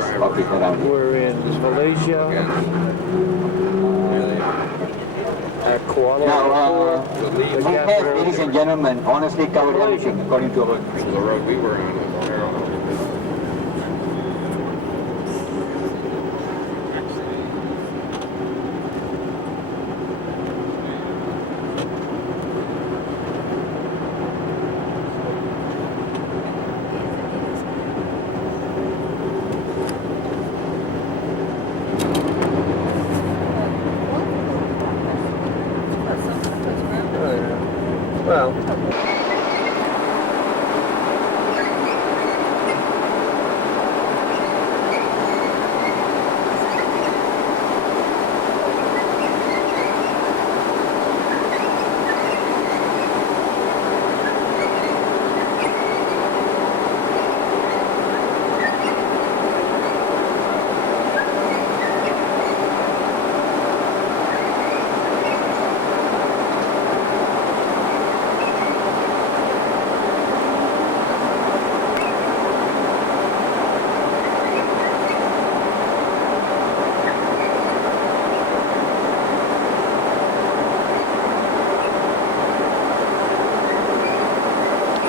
Chinese office around here. We're in Malaysia, at Kuala Now, Lumpur, the we have, capital. ladies and gentlemen, honestly covered everything according to our... The road we were on was narrow. Well,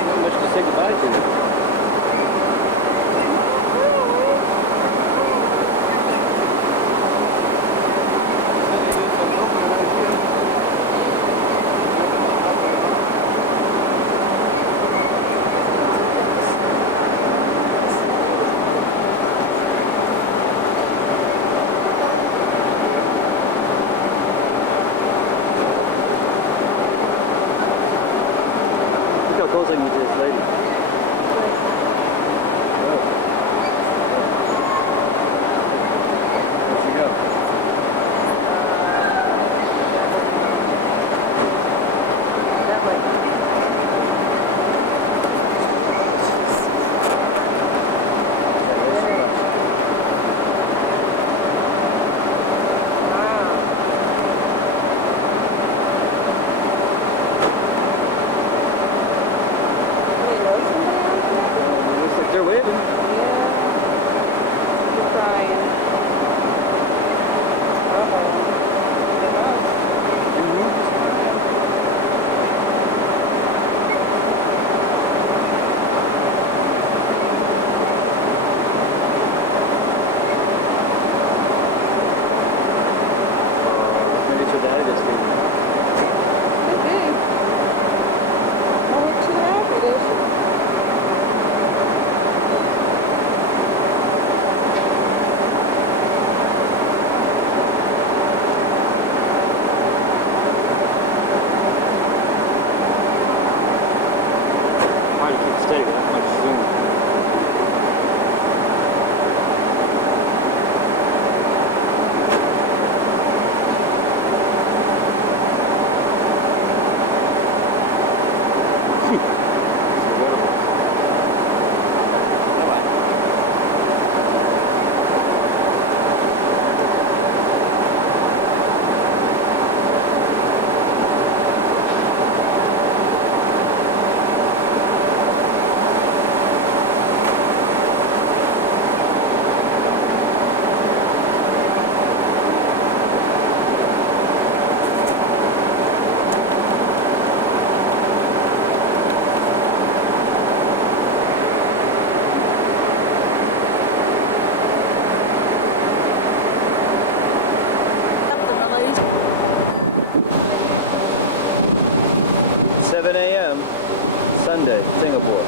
not much to say goodbye to. Look how close I can get to this lady. Oh. Where'd she go? Looks like they're waving. Maybe it's her daddy that's leaving. Hard to keep steady with that much zoom. Sunday, Singapore.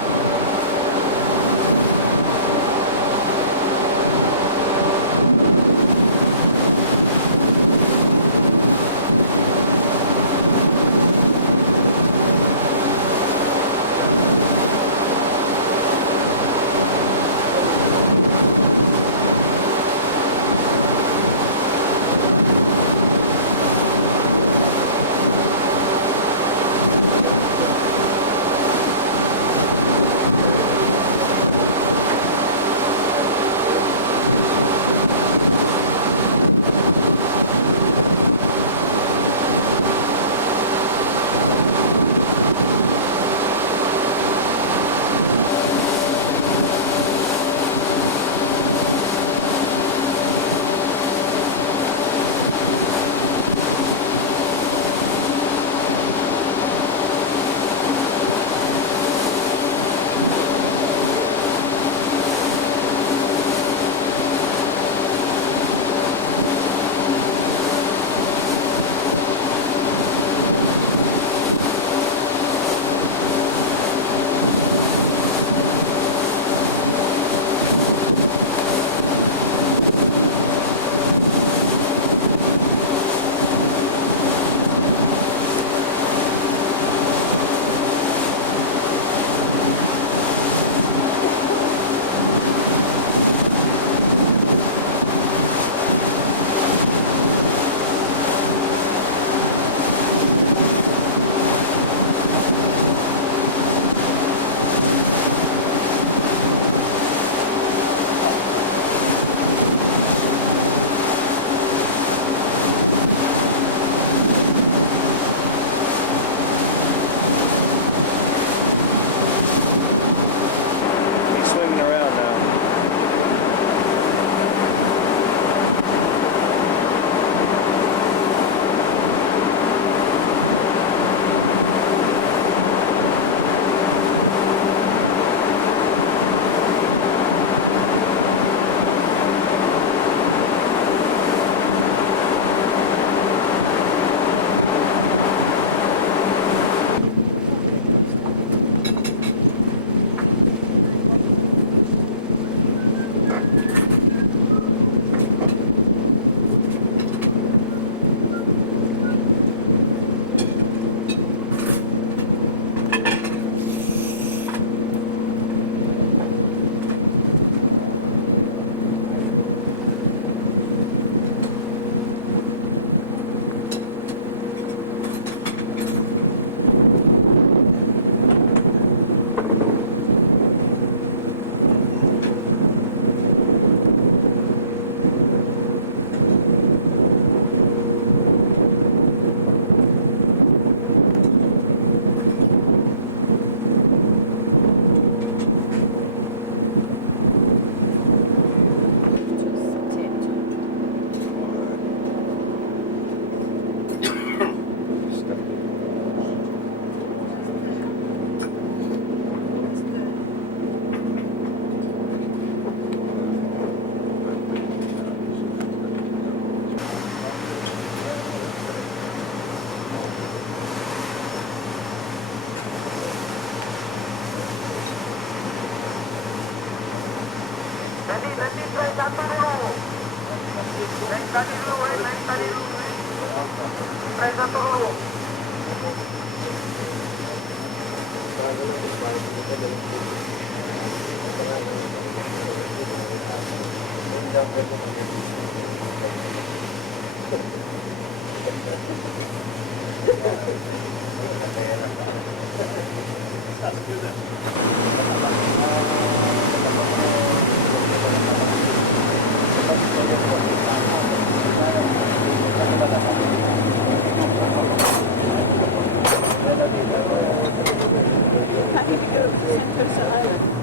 Happy to go to Sentosa Island.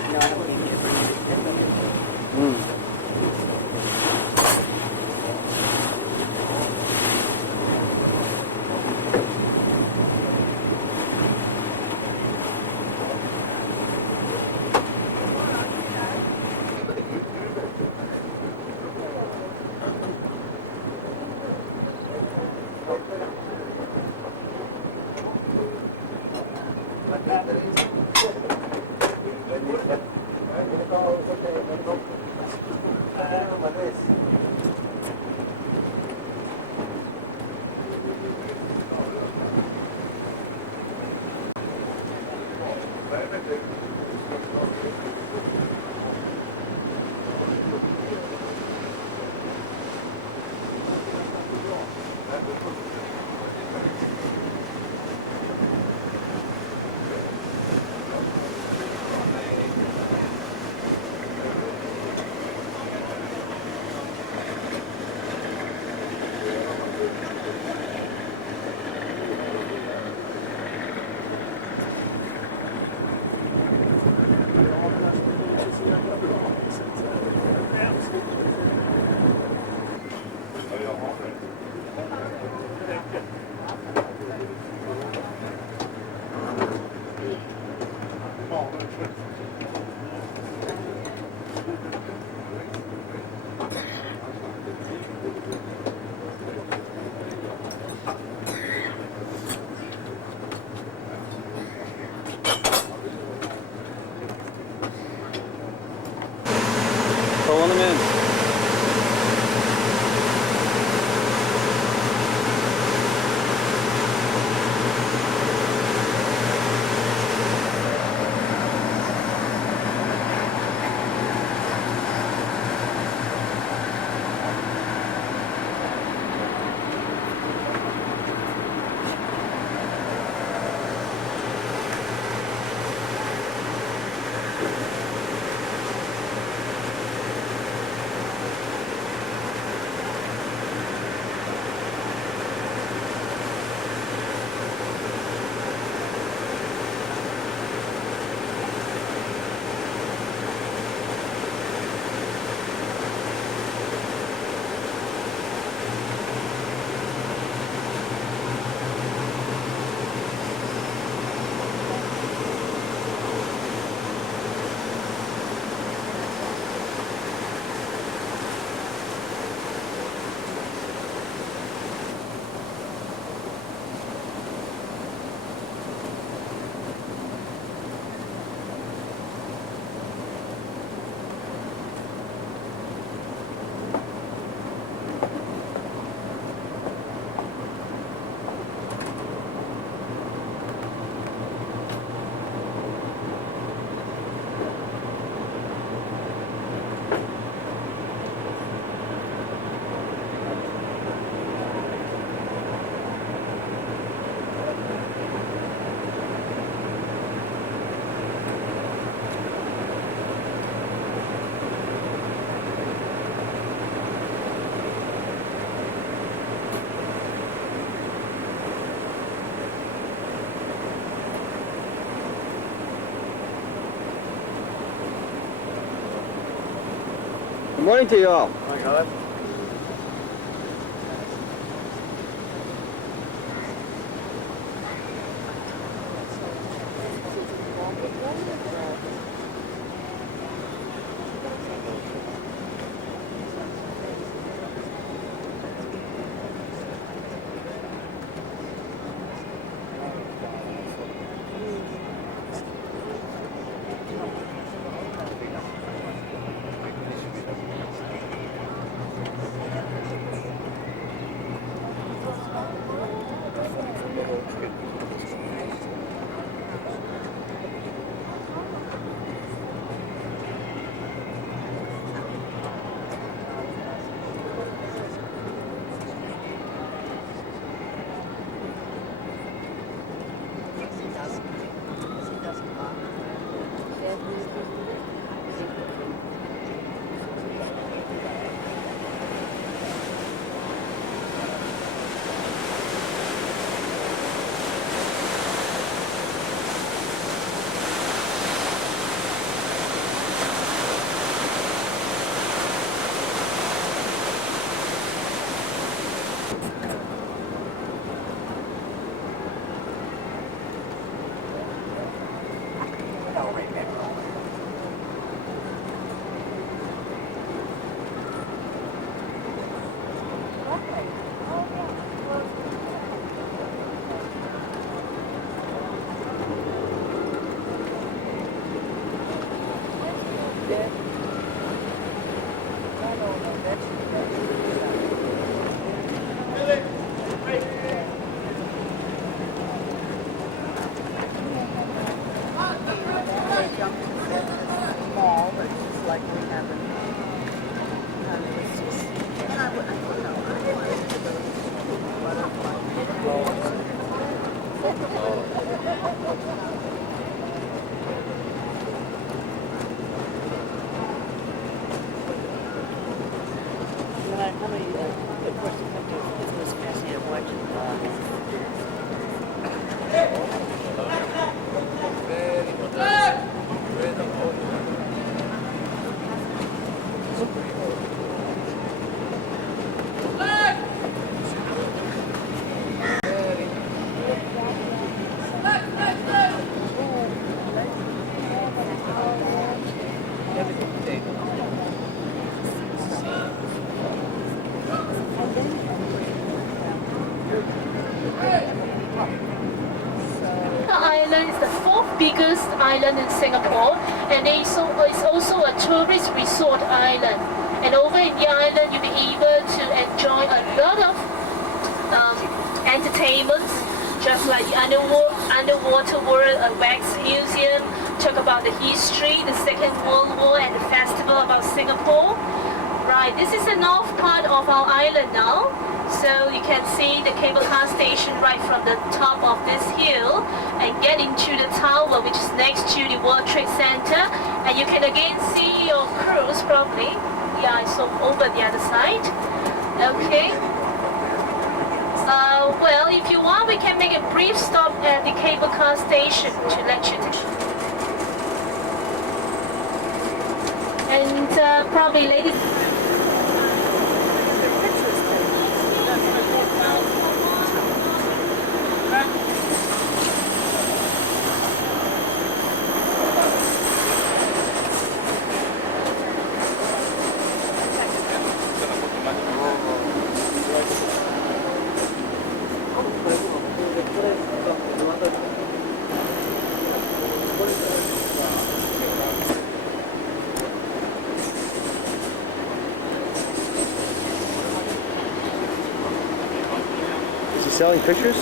No, I don't think Pulling them in. Good morning to you all. They jumped into the mall, but just like we haven't. It's just, and I don't know. I wanted to go to butterfly. How many the person it was fascinating watching Island is the fourth biggest island in Singapore, and it's also a tourist resort island. And over in the island, you'll be able to enjoy a lot of entertainments, just like the underwater world, a wax museum, talk about the history, the Second World War, and the festival about Singapore. Right, this is the north part of our island now. So you can see the cable car station right from the top of this hill and get into the tower, which is next to the World Trade Center. And you can again see your cruise probably. Yeah, so over the other side. Okay. Well, if you want, we can make a brief stop at the cable car station to let you and probably ladies. Selling pictures?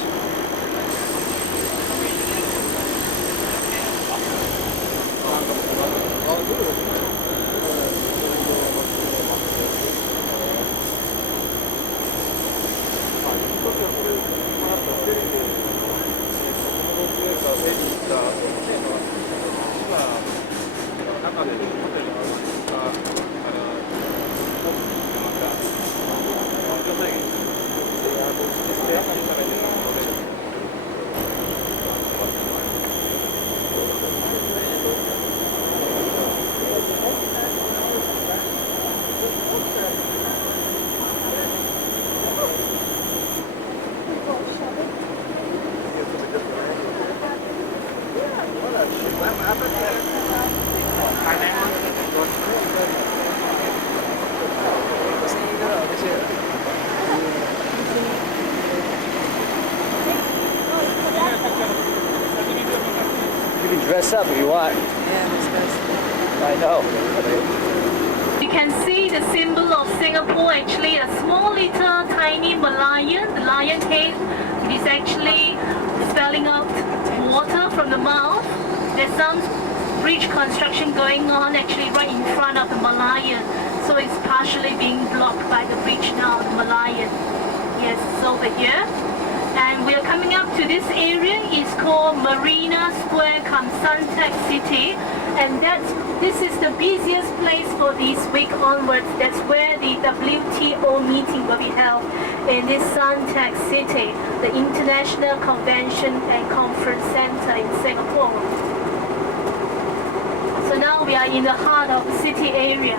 You can dress up if you want. Yeah, this guy's. I know. You can see the symbol of Singapore, actually a small little tiny Malayan. The lion head is actually spelling out water from the mouth. There's some bridge construction going on actually right in front of the Malayan. So it's partially being blocked by the bridge now, the Malayan. Yes, it's over here. And we are coming up to this area. It's called Marina Square, Suntec City. And this is the busiest place for this week onwards. That's where the WTO meeting will be held in this Suntec City, the International Convention and Conference Center in Singapore. So now we are in the heart of the city area.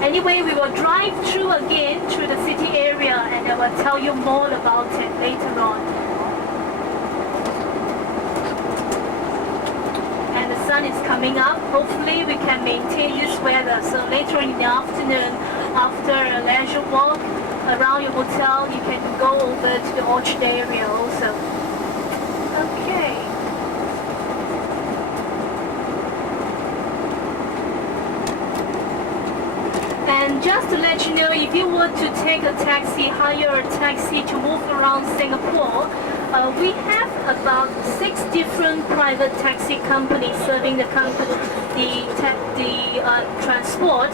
Anyway, we will drive through again through the city area and I will tell you more about it later on. And the sun is coming up. Hopefully we can maintain this weather. So later in the afternoon, after a leisure walk around your hotel, you can go over to the orchard area also. Okay. And just to let you know, if you were to take a taxi, hire a taxi to move around Singapore, we have about 6 different private taxi companies serving the transport,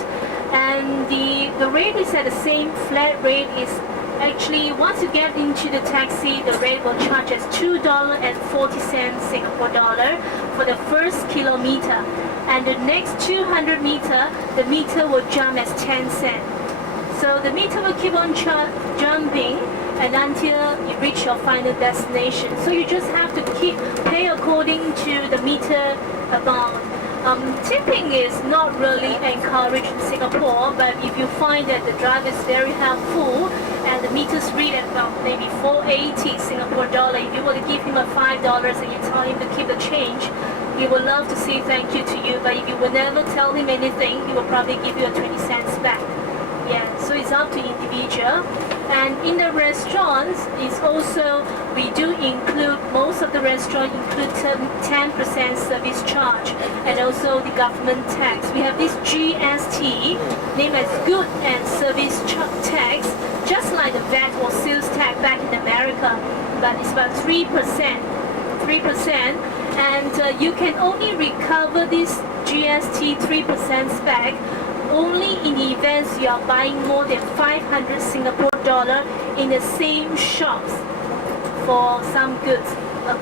and the rate is at the same flat rate. Is actually, once you get into the taxi, the rate will charge as $2.40 Singapore dollar for the first kilometer, and the next 200 meter, the meter will jump as 10 cents. So the meter will keep on jumping and until you reach your final destination. So you just have to pay according to the meter amount. Tipping is not really encouraged in Singapore, but if you find that the driver is very helpful and the meters read at about maybe 480 Singapore dollar, if you were to give him a $5 and you tell him to keep the change, he would love to say thank you to you. But if you will never tell him anything, he will probably give you a 20 cents back. Yeah, so it's up to individual. And in the restaurants, it's also, we do include, most of the restaurants include 10% service charge and also the government tax. We have this GST, named as Good and Service Tax, just like the VAT or sales tax back in America, but it's about 3%. And you can only recover this GST 3% back only in the events you are buying more than 500 Singapore dollar in the same shops for some goods, a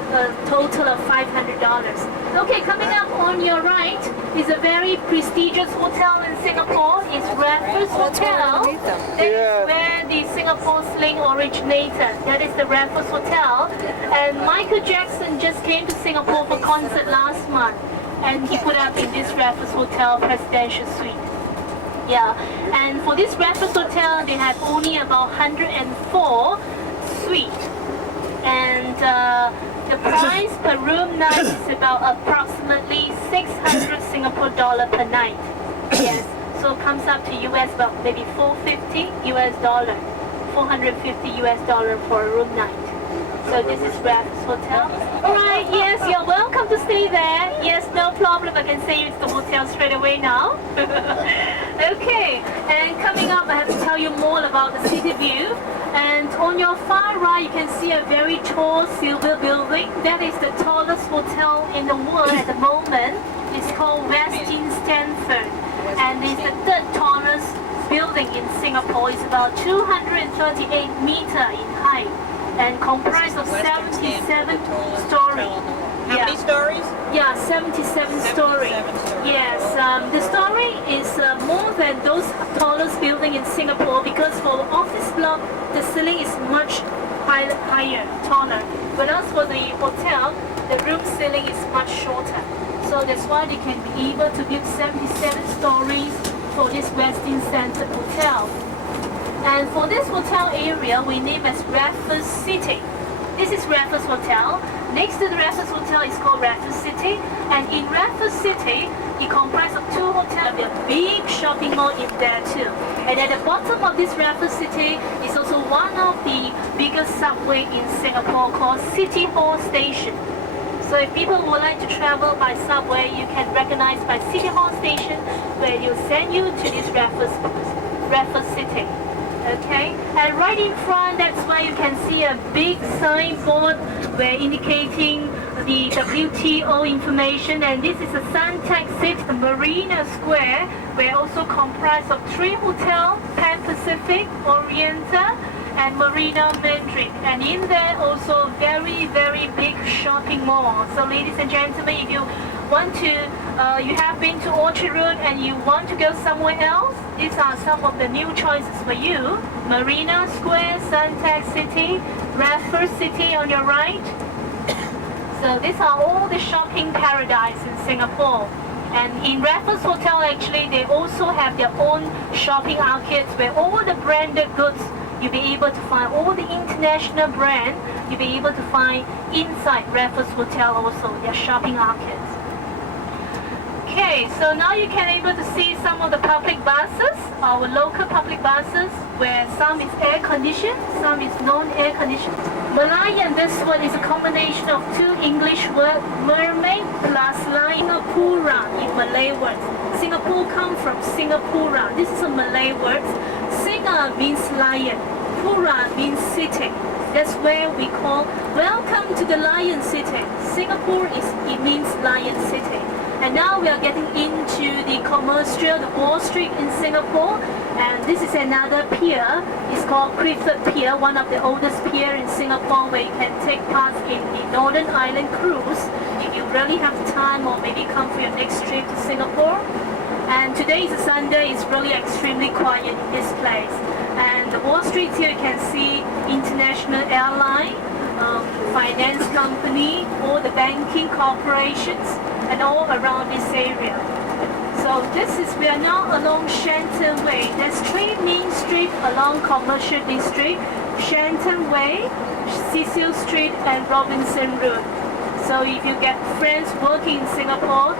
total of $500. Okay, coming up on your right is a very prestigious hotel in Singapore. It's Raffles Hotel. That is where the Singapore sling originated. That is the Raffles Hotel. And Michael Jackson just came to Singapore for concert last month, and he put up in this Raffles Hotel presidential suite. Yeah, and for this Raffles Hotel, they have only about 104 suites, and the price per room night is about approximately 600 Singapore dollar per night. Yes, so it comes up to US about maybe 450 US dollar, 450 US dollar for a room night. So this is Raffles Hotel. Alright, yes, you're welcome to stay there. Yes, no problem. I can say it's the hotel straight away now. Okay, and coming up, I have to tell you more about the city view. And on your far right, you can see a very tall silver building. That is the tallest hotel in the world at the moment. It's called Westin Stanford, and it's the 3rd tallest building in Singapore. It's about 238 meters in height and comprised of 77 stories. How many stories? Yeah, 77 stories. Yes, the story is more than those tallest building in Singapore, because for office block, the ceiling is much higher, taller. But as for the hotel, the room ceiling is much shorter. So that's why they can be able to build 77 stories for this Westin Center Hotel. And for this hotel area, we name as Raffles City. This is Raffles Hotel. Next to the Raffles Hotel is called Raffles City. And in Raffles City, it comprises of 2 hotels. There's a big shopping mall in there too. And at the bottom of this Raffles City is also one of the biggest subway in Singapore called City Hall Station. So if people would like to travel by subway, you can recognize by City Hall Station, where you send you to this Raffles City. Okay, and right in front, that's where you can see a big signboard where indicating the WTO information, and this is a Suntec City Marina Square, where also comprised of 3 hotels: Pan Pacific, Oriental, and Marina Mandarin. And in there also very big shopping mall. So ladies and gentlemen, if you want to, you have been to Orchard Road and you want to go somewhere else, these are some of the new choices for you. Marina Square, Suntec City, Raffles City on your right. So these are all the shopping paradise in Singapore. And in Raffles Hotel, actually, they also have their own shopping arcades where all the branded goods, you'll be able to find all the international brand, you'll be able to find inside Raffles Hotel also, their shopping arcades. Okay, so now you can able to see some of the public buses, our local public buses, where some is air conditioned, some is non-air conditioned. Malayan, this word is a combination of 2 English words, mermaid plus line of pura in Malay word. Singapore comes from Singapura. This is a Malay word. Singa means lion. Pura means city. That's where we call welcome to the Lion City. Singapore it means Lion City. And now we are getting into the commercial, the Wall Street in Singapore. And this is another pier. It's called Clifford Pier, one of the oldest pier in Singapore where you can take part in the Northern Island cruise if you really have time or maybe come for your next trip to Singapore. And today is a Sunday, it's really extremely quiet in this place. And the Wall Street here you can see international airline, finance company, all the banking corporations, and all around this area. So we are now along Shenton Way. There's three main streets along Commercial District: Shenton Way, Cecil Street, and Robinson Road. So if you get friends working in Singapore,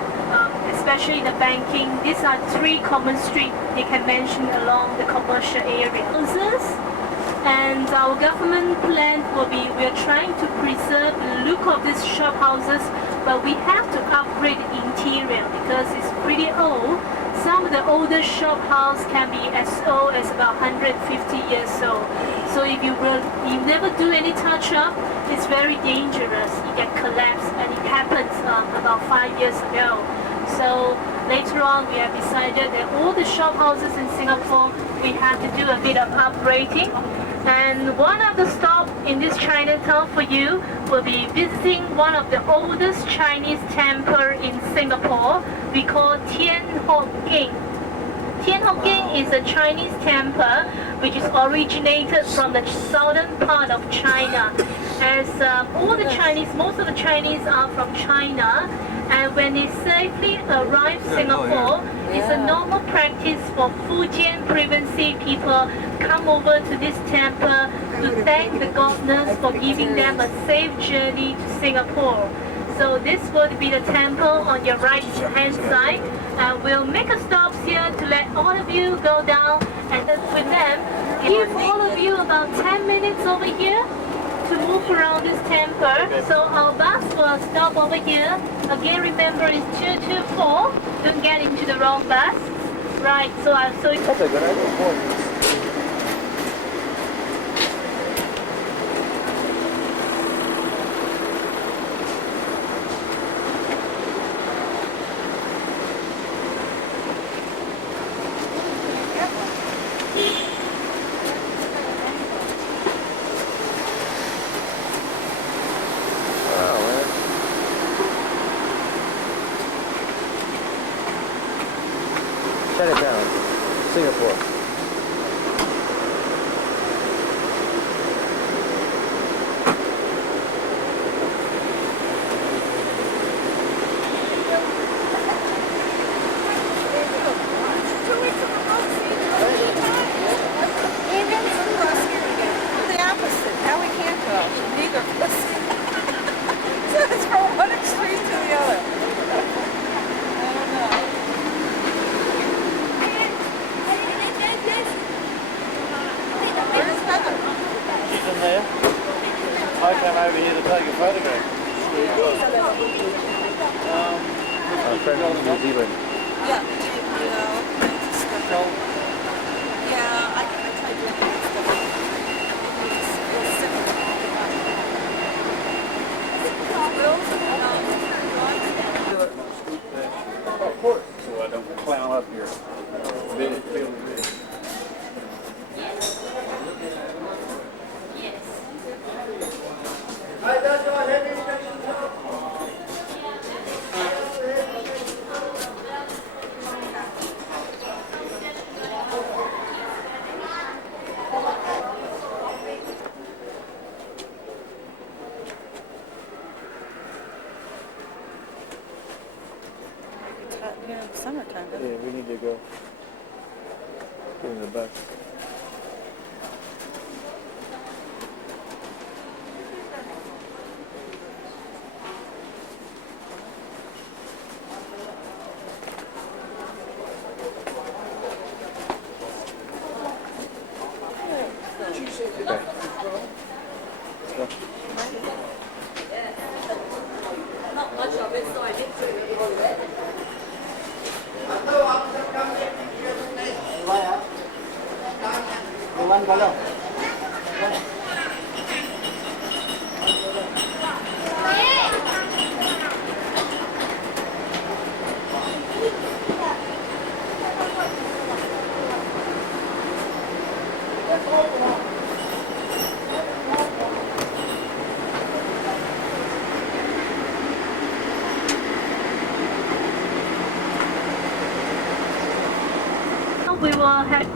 especially the banking, these are three common streets they can mention along the commercial area. And our government plan will be, we are trying to preserve the look of these shop houses, but we have to upgrade the interior because it's pretty old. Some of the older shop house can be as old as about 150 years old. So if you never do any touch up, it's very dangerous. It can collapse, and it happened about 5 years ago. So later on, we have decided that all the shop houses in Singapore, we have to do a bit of upgrading. And one of the stops in this Chinatown for you will be visiting one of the oldest Chinese temple in Singapore. We call Tian Ho King. Tian Ho King is a Chinese temple which is originated from the southern part of China. As most of the Chinese are from China, and when they safely arrive Singapore, it's a normal practice for Fujian province people come over to this temple to thank the goddess for giving them a safe journey to Singapore. So this would be the temple on your right hand side. We'll make a stop here to let all of you go down, and with them, give all of you about 10 minutes over here to move around this temple. So our bus will stop over here. Again, remember it's 224. Don't get into the wrong bus. Right, so That's a good idea. Chinatown, Singapore. I came over here to take a photograph. Our friend from New Zealand. Yeah, yeah, I tried doing stuff. Of course. So I don't clown up here. Feeling big. Summertime, doesn't it? Yeah, we need to go. Get in the bus. We will have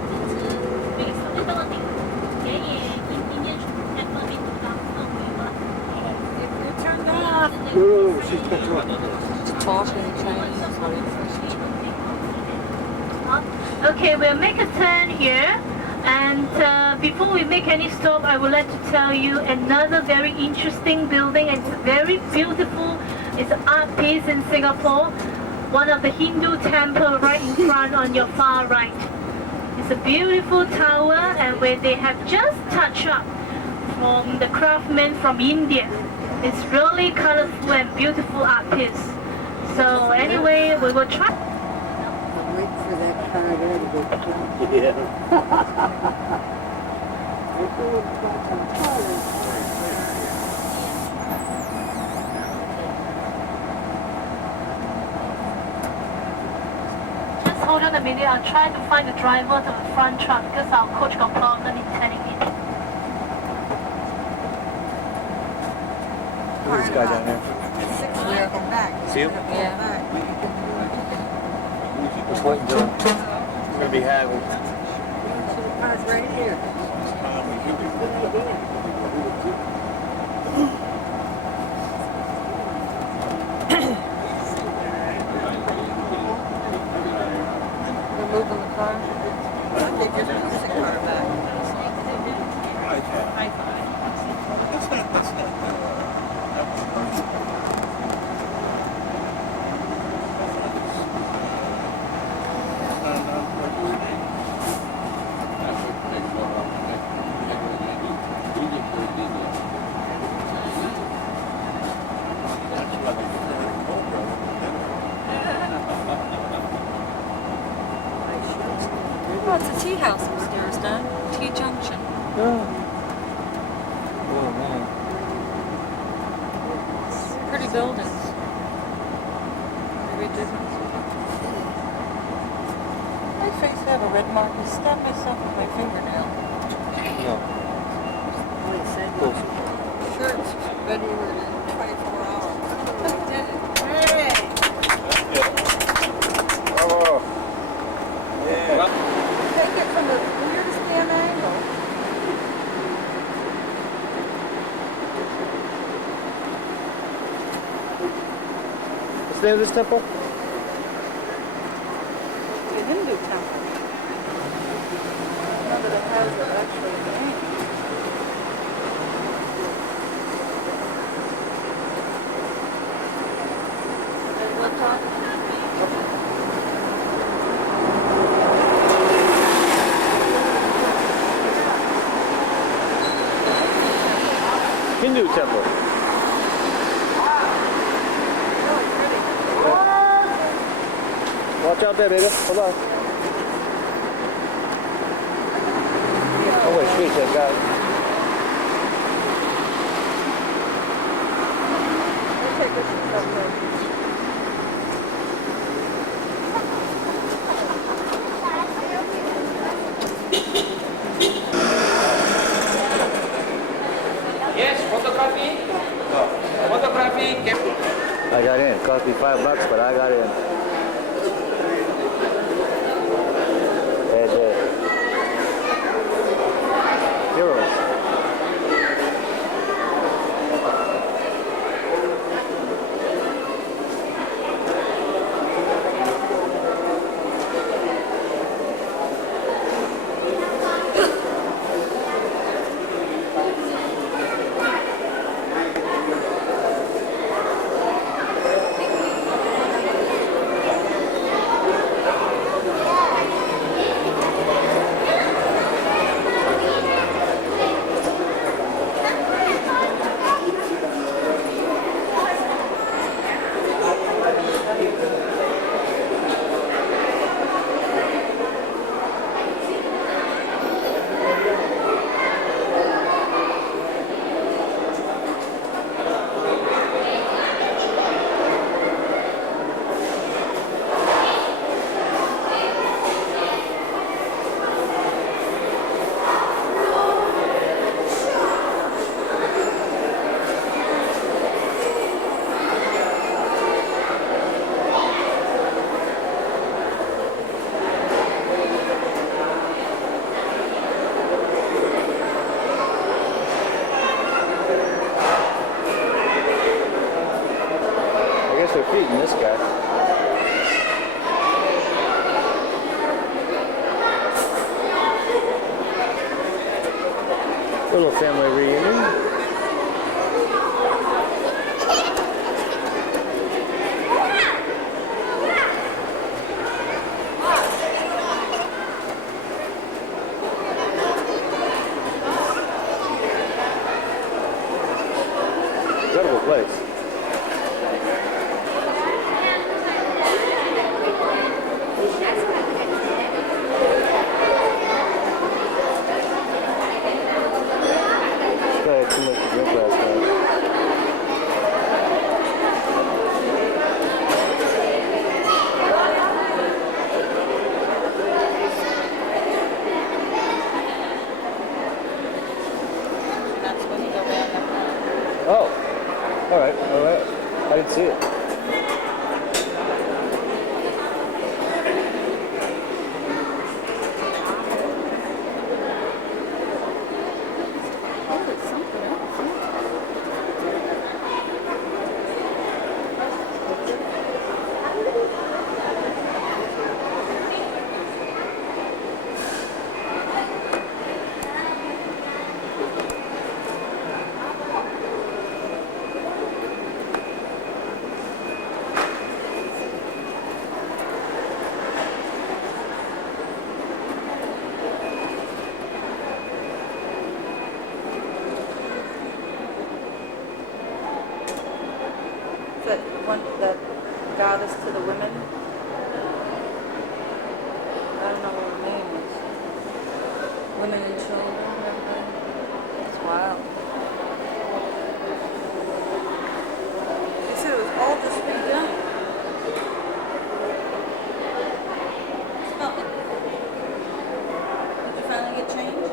Okay, we'll make a turn here, and before we make any stop, I would like to tell you another very interesting building. It's very beautiful. It's an art piece in Singapore. One of the Hindu temple right in front on your far right. It's a beautiful tower, and where they have just touched up from the craftsmen from India. It's really colorful and beautiful art piece. So anyway, we will try. Wait for that car there to go. Yeah. Just hold on a minute. I'll try to find the driver of the front truck because our coach got problem in turning in. Who's this guy down there? 6 years back. See him? Yeah. Just wait until it's gonna be haggled. Car's right here. They're moving the car. They just moved the car back. Oh, it's a tea house upstairs, Dad. Tea Junction. Oh man. Pretty buildings. Very different. My face have a red mark. I stabbed myself with my fingernail. No. Close. Shirt's ready within 24 hours. Did it. Hey! Bravo. Yeah. Take it from the weirdest damn angle. What's the name of this temple? The Hindu temple. Now that it has it actually name. And what time? Hindu temple. Watch out there, baby. Hold on. Oh wait, sweet, that guy. We'll take this to somewhere. Yes, photography. Photography. I got in. It cost me $5, but I got in. And euros. Little family reunion. Incredible place. I had too much to drink last night. You're not supposed to go around that. Oh, all right. I didn't see it. Oh, there's something else. Is that one, the goddess to the women? I don't know what her name is. Women and children, everything. It's wild. They said it was all just redone. Oh. Did you finally get changed?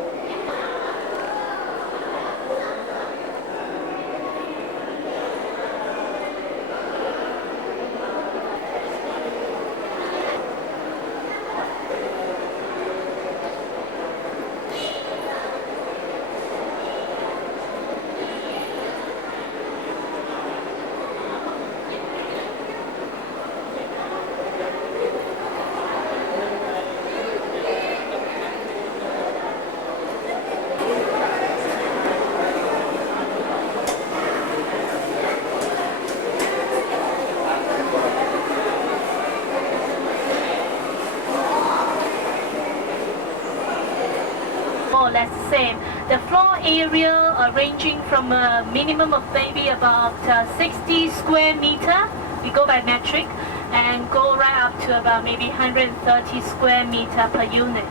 more or less the same. The floor area ranging from a minimum of maybe about 60 square meter, we go by metric, and go right up to about maybe 130 square meter per unit.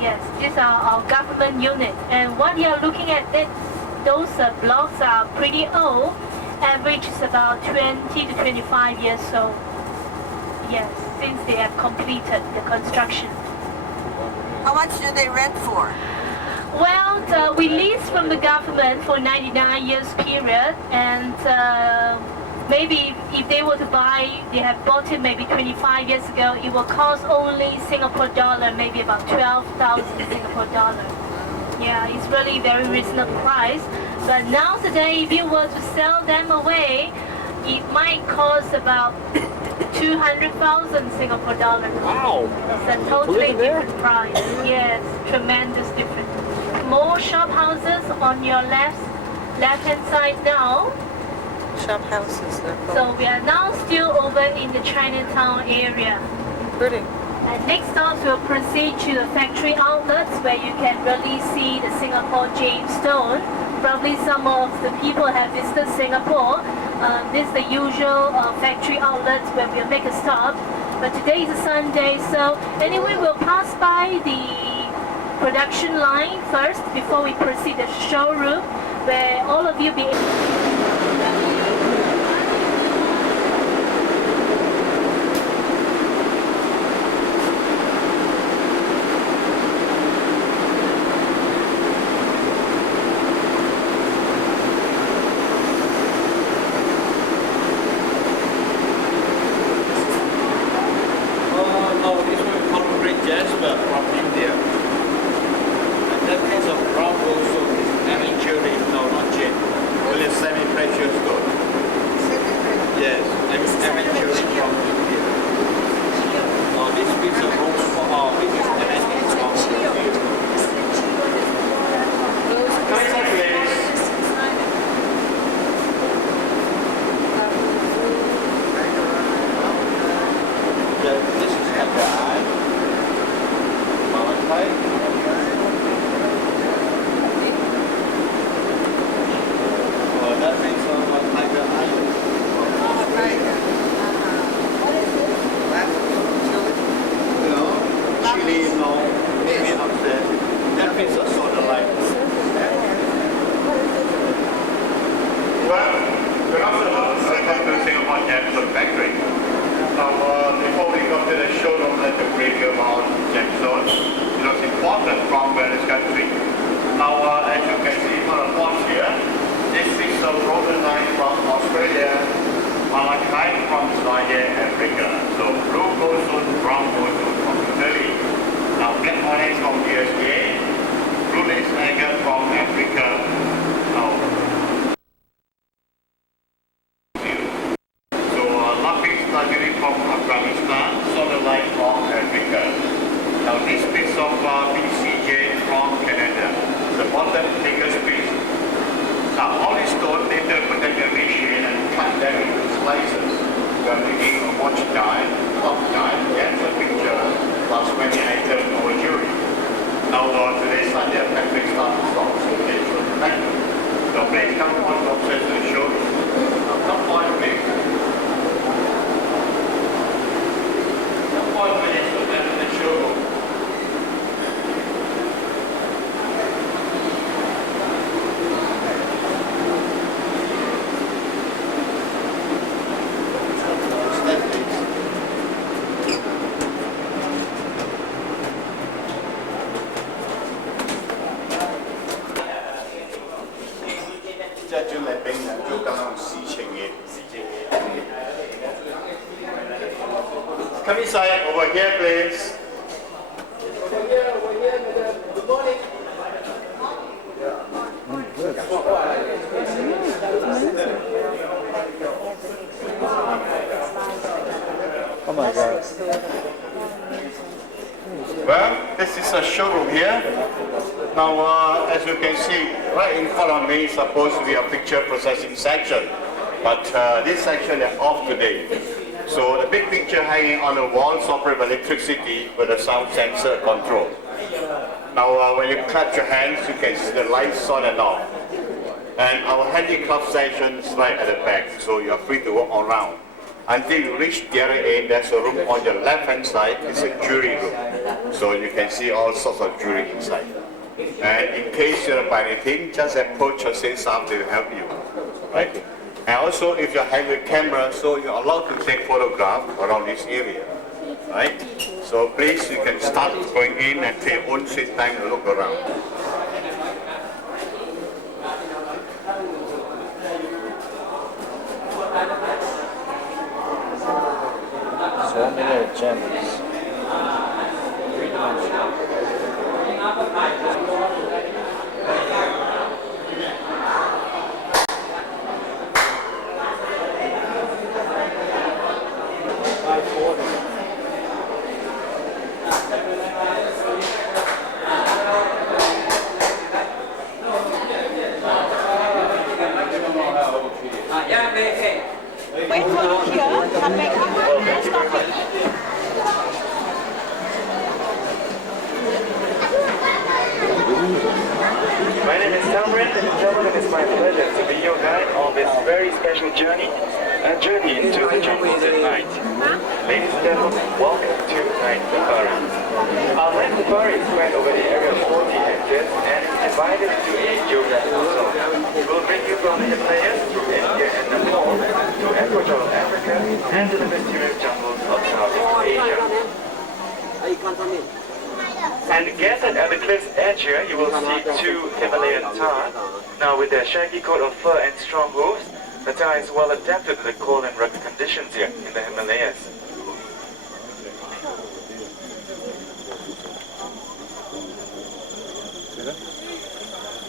Yes, these are our government units. And what you're looking at, those blocks are pretty old. Average is about 20 to 25 years old. Yes, since they have completed the construction. How much do they rent for? Well, we lease from the government for 99 years period, and maybe if they were to buy, they have bought it maybe 25 years ago, it will cost only Singapore dollar, maybe about 12,000 Singapore dollar. Yeah, it's really very reasonable price. But now today, if you were to sell them away, it might cost about 200,000 Singapore dollars. Wow! It's a totally different price. Yes, tremendous difference. More shop houses on your left-hand side now. Shop houses, they're called. So we are now still over in the Chinatown area. Pretty. And next up, we'll proceed to the factory outlets where you can really see the Singapore Jamestown. Probably some of the people have visited Singapore. This is the usual factory outlets where we'll make a stop. But today is a Sunday, so anyway, we'll pass by the production line first before we proceed to the showroom where all of you be brown photo from Italy. Now black onyx from USA, blue lace agate from Africa. Now, so lapis lazuli from Afghanistan, solar light from Africa. Now this piece of PCJ from Canada, the bottom biggest piece. Now all these stones later put them in machine and cut them into slices. We are making a watch dial, clock dial, and a picture, plus 20 items over jewelry. Now today's Sunday factory starts to stop, so they should protect them. So please come to one upstairs to the showroom. Now come forward please. Come forward please to the showroom. Come inside, over here please. Over here, madam. Good morning. Oh my God. Well, this is a showroom here. Now, as you can see, right in front of me is supposed to be a picture processing section. But this section is off today. So the big picture hanging on the walls operate with electricity with a sound sensor control. Now when you clap your hands, you can see the lights on and off. And our handicraft section is right at the back, so you are free to walk around. Until you reach the other end, there's a room on your left hand side, it's a jewelry room. So you can see all sorts of jewelry inside. And in case you don't buy anything, just approach or say something to help you. Right? And also, if you have a camera, so you're allowed to take photographs around this area, right? So please, you can start going in and take your own sweet time to look around. So many gems. Wait for you here. Come back and stop it. My name is Cameron, and gentlemen, it's my pleasure to be your guide on this very special journey, a journey into the jungles at night. Ladies and gentlemen, welcome to Night Safari. Our night safari is spread over the area of 40 hectares and is divided into 8 geographical zones. We'll bring you from the Himalayas through India and Nepal to Equatorial Africa and to the mysterious jungles of Southeast Asia. And gathered at the cliff's edge here, you will see 2 Himalayan tar. Now with their shaggy coat of fur and strong hooves, the tar is well adapted to the cold and rugged conditions here in the Himalayas.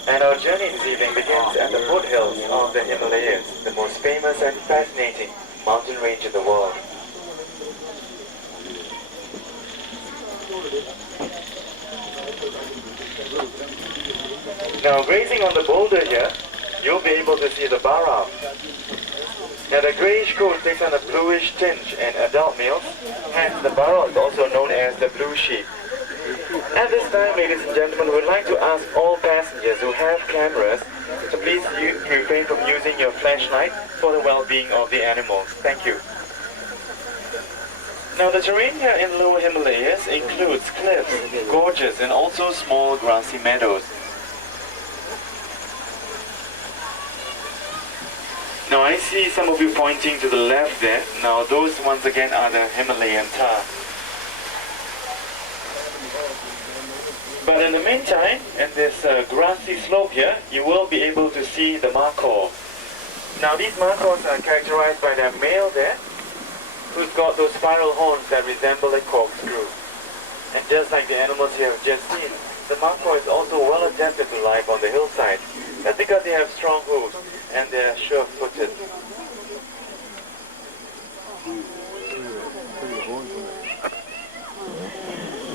And our journey this evening begins at the foothills of the Himalayas, the most famous and fascinating mountain range in the world. Now grazing on the boulder here, you'll be able to see the baram. Now the greyish coat takes on a bluish tinge in adult males, hence the baram is also known as the blue sheep. At this time, ladies and gentlemen, we would like to ask all passengers who have cameras to please refrain from using your flashlight for the well-being of the animals. Thank you. Now the terrain here in Lower Himalayas includes cliffs, gorges and also small grassy meadows. Now I see some of you pointing to the left there. Now those once again are the Himalayan tar. But in the meantime, in this grassy slope here, you will be able to see the markhor. Now these markhors are characterized by their male there, who's got those spiral horns that resemble a corkscrew. And just like the animals you have just seen, the macaw is also well adapted to life on the hillside. That's because they have strong hooves and they are sure-footed.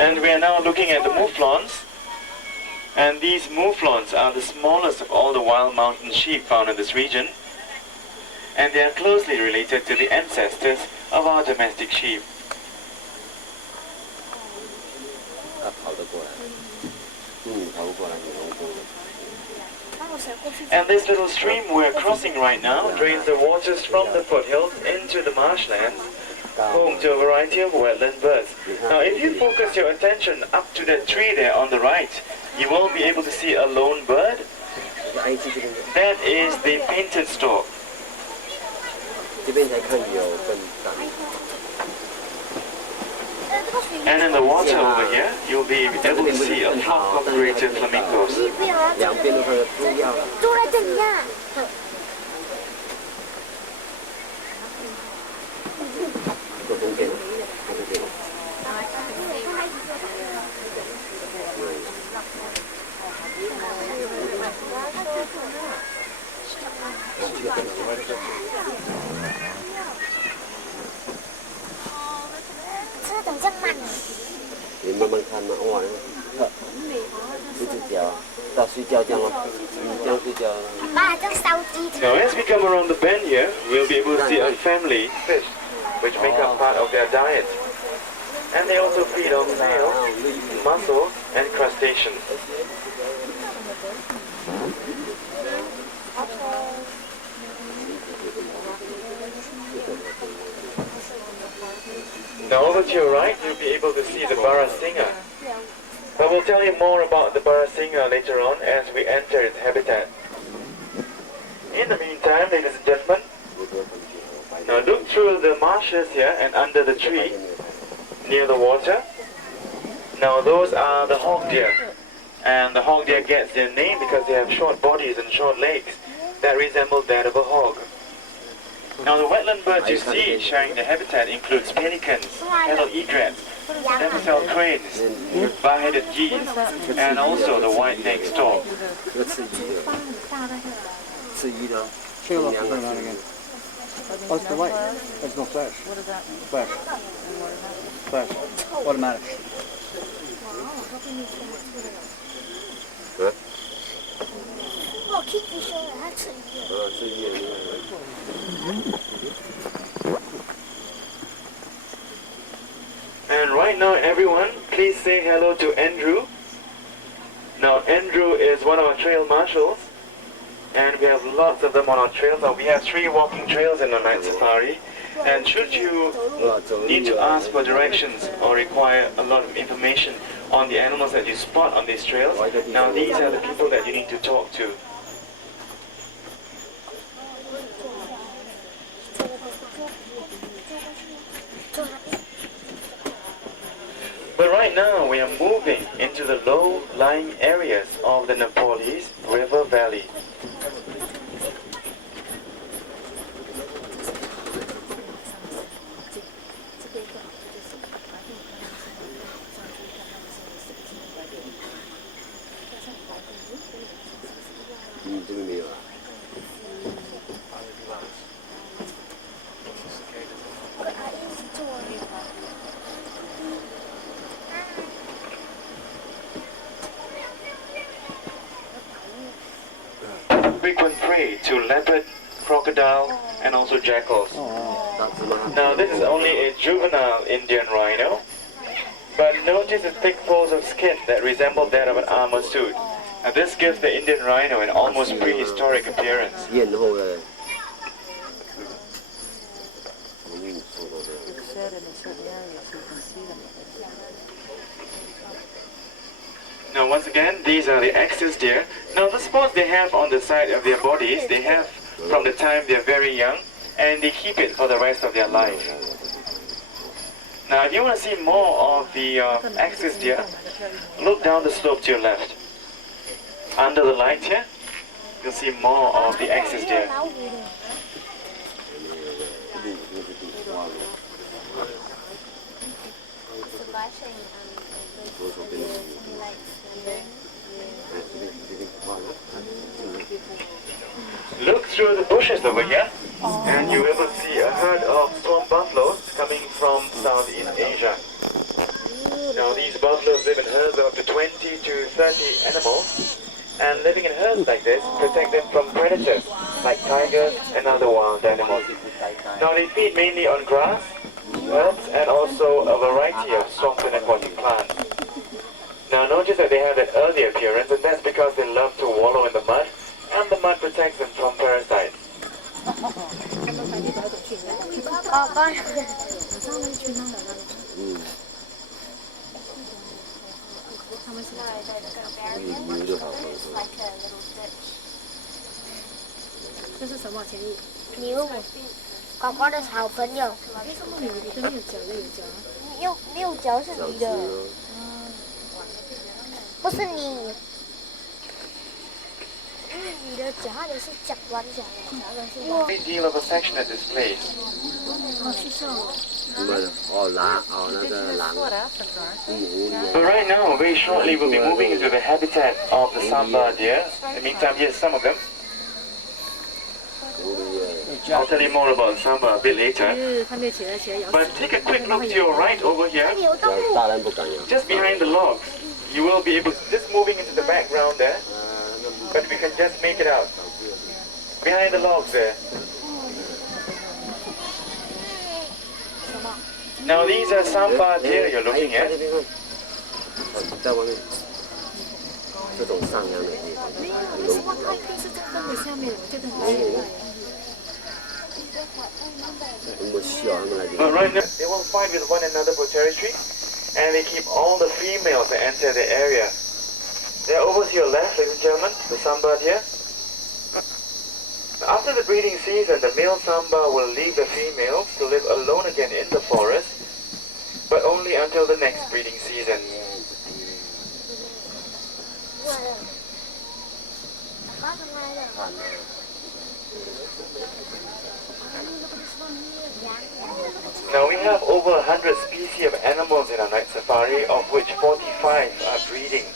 And we are now looking at the mouflons. And these mouflons are the smallest of all the wild mountain sheep found in this region. And they are closely related to the ancestors of our domestic sheep. And this little stream we're crossing right now drains the waters from the foothills into the marshlands, home to a variety of wetland birds. Now if you focus your attention up to that tree there on the right, you will be able to see a lone bird. That is the painted stork. And in the water over here, you'll be able to see a flock of greater flamingos. Now as we come around the bend here, we'll be able to see a family fish, which make up part of their diet. And they also feed on snails, mussels, and crustaceans. Now over to your right, you'll be able to see the barasinger. But we'll tell you more about the barasinger later on as we enter its habitat. In the meantime, ladies and gentlemen, now look through the marshes here and under the tree, near the water. Now those are the hog deer. And the hog deer gets their name because they have short bodies and short legs that resemble that of a hog. Now the wetland birds you see sharing the habitat includes pelicans, cattle egrets, epithel cranes, bar-headed geese, and also the white-necked stork. Shale off the ground out again. Oh, it's the light. There's no flash. What does that mean? Flash. Flash. Automatic. And right now, everyone, please say hello to Andrew. Now, Andrew is one of our trail marshals, and we have lots of them on our trails. Now, we have 3 walking trails in our night safari. And should you need to ask for directions or require a lot of information on the animals that you spot on these trails, now these are the people that you need to talk to. But right now we are moving into the low-lying areas of the Nepalese River Valley. Frequent prey to leopard, crocodile, and also jackals. Now this is only a juvenile Indian rhino, but notice the thick folds of skin that resemble that of an armor suit. Now this gives the Indian rhino an almost prehistoric appearance. It said in a certain area so you can see them. Now once again, these are the axis deer. Now the spots they have on the side of their bodies, they have from the time they're very young, and they keep it for the rest of their life. Now if you want to see more of the axis deer, look down the slope to your left. Under the light here, you'll see more of the axis deer. Look through the bushes over here, and you'll be able to see a herd of swamp buffaloes coming from Southeast Asia. Now, these buffaloes live in herds of up to 20 to 30 animals, and living in herds like this protect them from predators like tigers and other wild animals. Now, they feed mainly on grass, herbs, and also a variety of swamp and aquatic plants. Now, notice that they have an early appearance, and that's because they love to wallow in the mud, and the mud protects them from parasites. Great deal of affection at this place. But right now, very shortly, we'll be moving into the habitat of the sambar deer. In the meantime, here's some of them. I'll tell you more about sambar a bit later. But take a quick look to your right over here, just behind the logs. You will be able to, just moving into the background there, but we can just make it out. Behind the logs there. Now these are sambar deer you're looking at. But right now they will fight with one another for territory, and they keep all the females that enter the area. They're over to your left, ladies and gentlemen, the sambar deer. After the breeding season, the male sambar will leave the females to live alone again in the forest, but only until the next breeding season. Now we have over 100 species of animals in our night safari, of which 45 are breeding.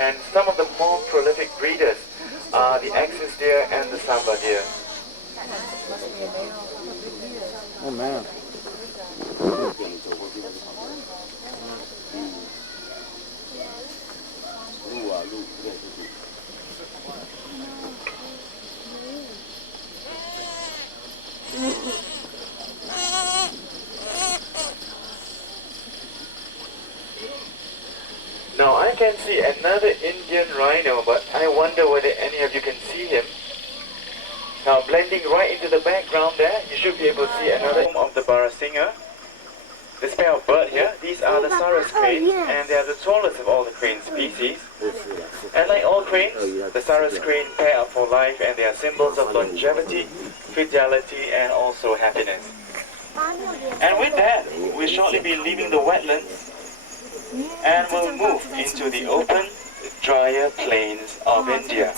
And some of the more prolific breeders are the axis deer and the sambar deer. Oh man. Now I can see another Indian rhino, but I wonder whether any of you can see him. Now blending right into the background there, you should be able to see another of the barasinger. This pair of bird here, these are the Sarus cranes, and they are the tallest of all the crane species. And like all cranes, the Sarus crane pair up for life, and they are symbols of longevity, fidelity, and also happiness. And with that, we'll shortly be leaving the wetlands, and we'll move into the open, drier plains of India.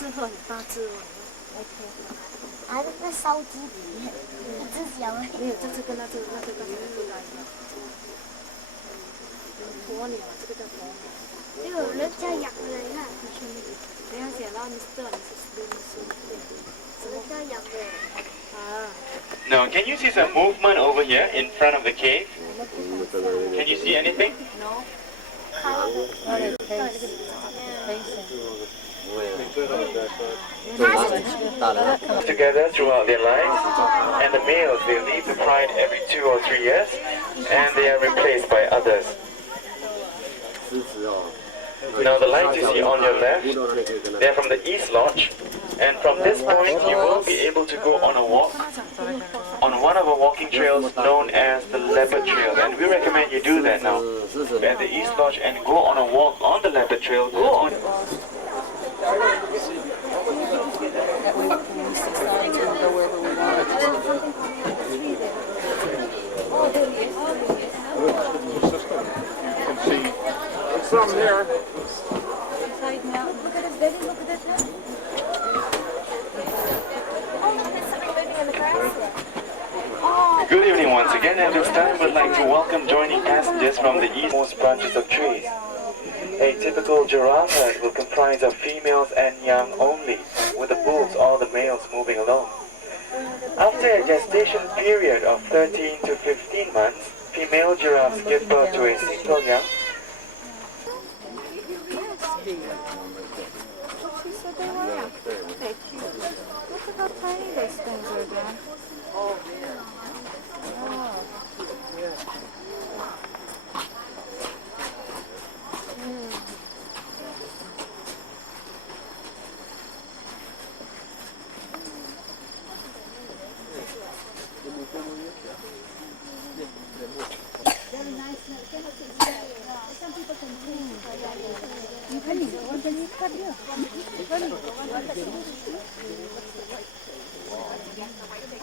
Now, can you see some movement over here in front of the cave? Can you see anything? No. Together throughout their lives, and the males, they leave the pride every 2 or 3 years, and they are replaced by others. Now the lights you see on your left, they're from the East Lodge, and from this point you will be able to go on a walk on one of our walking trails known as the Leopard Trail, and we recommend you do that now at the East Lodge and go on a walk on the Leopard Trail. Go on. Some there. Good evening once again, and this time we'd like to welcome joining passengers from the eastmost branches of trees. A typical giraffe herd will comprise of females and young only, with the bulls or the males moving alone. After a gestation period of 13 to 15 months, female giraffes give birth to a single young. She said they were. They're cute. Look at how tiny those things are, Dan. Oh.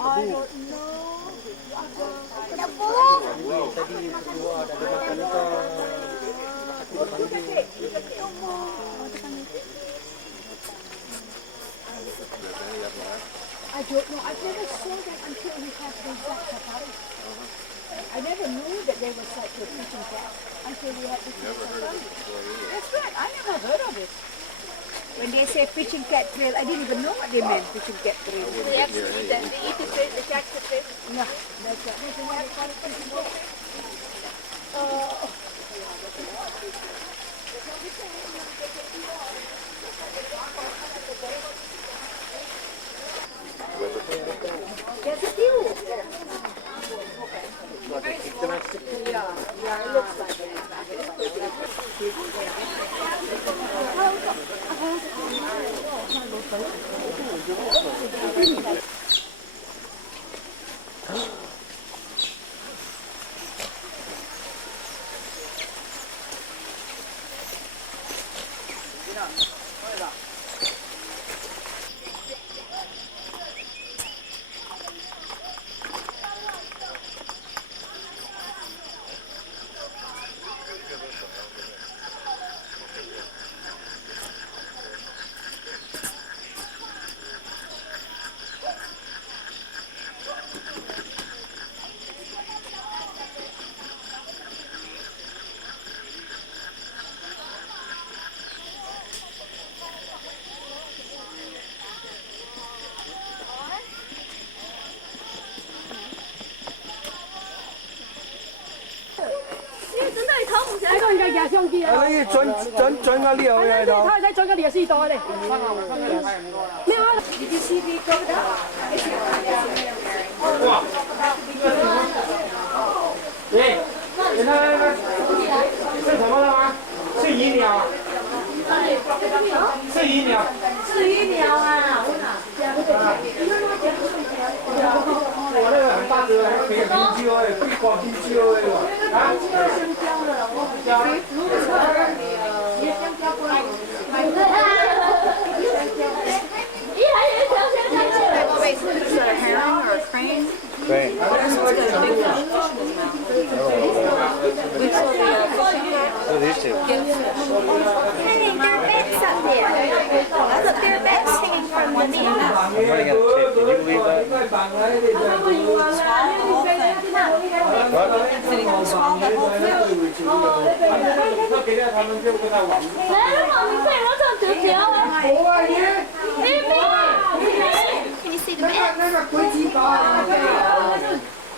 I don't know. I don't know. I've never saw them until we had the exact house. I never knew that they were such a fishing cat until we had this. That's right. I never heard of it. When they say fishing cat trail, I didn't even know what they meant, fishing cat trail. They actually they eat the fish, they catch the fish. No, that's right. There's another kind of fishing cat. There's a few. Yeah, it looks like it.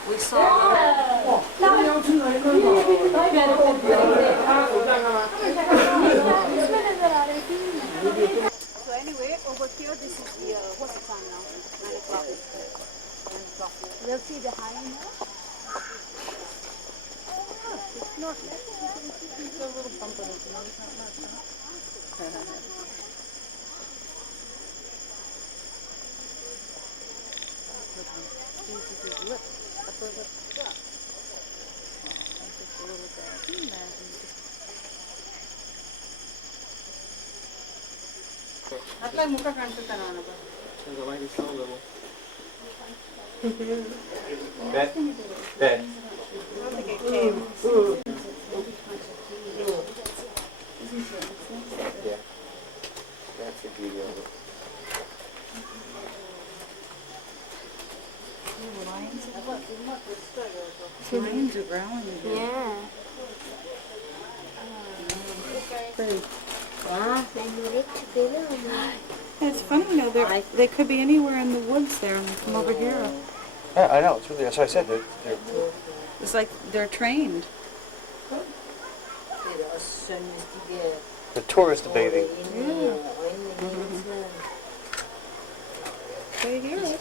We saw. So anyway, over here, this is the what's the time now? 9 o'clock. 9 o'clock. We'll see the high now. It's not. It's a little bump on it. It's not much. This is lip. Upper lip stuff. Just a little bit. Imagine just. Atla muka kantutan ano ba? Bet. Bet. Yeah. That's the beauty of it. Lines. Trees are growing again. Yeah. Pretty. Wow, It's funny, you know, they could be anywhere in the woods there and they come over here. Yeah, I know. It's really, that's what I said. They're It's like they're trained. tourist bathing. Yeah. They hear us.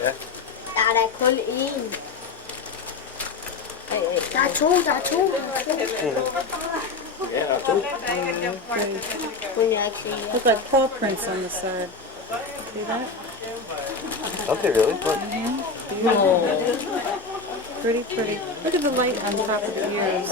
Yeah. Der er kun én. Der er to. Yeah, too. Kunne jeg ikke se. Look like paw prints on the side. See that? Okay, really? What? Pretty, pretty. Look at the light on top of the ears.